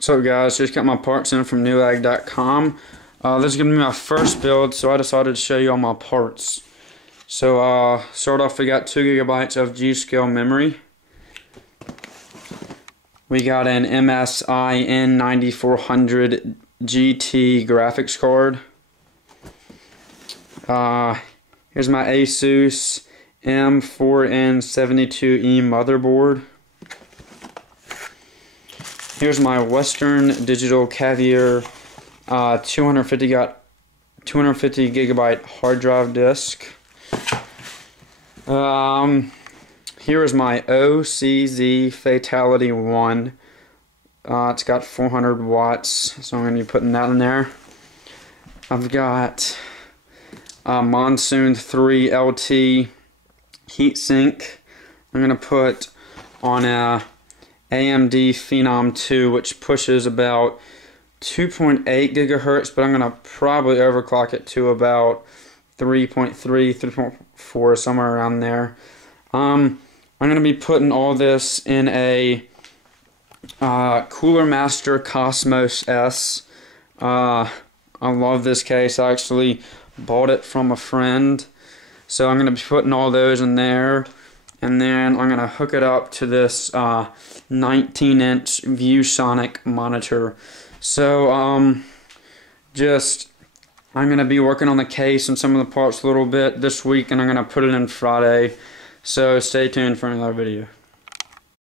So guys, just got my parts in from newegg.com. This is going to be my first build, so I decided to show you all my parts. So start off, we got 2 gigabytes of G.Skill memory. We got an MSI N9400 GT graphics card. Here's my Asus M4N72E motherboard. Here's my Western Digital Caviar 250 gigabyte hard drive disk. Here is my OCZ Fatality 1. It's got 400 watts, so I'm going to be putting that in there. I've got Monsoon 3 LT heatsink. I'm going to put on a AMD Phenom 2, which pushes about 2.8 gigahertz, but I'm going to probably overclock it to about 3.3, 3.4, somewhere around there. I'm going to be putting all this in a Cooler Master Cosmos S. I love this case. I actually bought it from a friend. So I'm going to be putting all those in there. And then I'm going to hook it up to this 19-inch ViewSonic monitor. So I'm going to be working on the case and some of the parts a little bit this week, and I'm going to put it in Friday. So stay tuned for another video.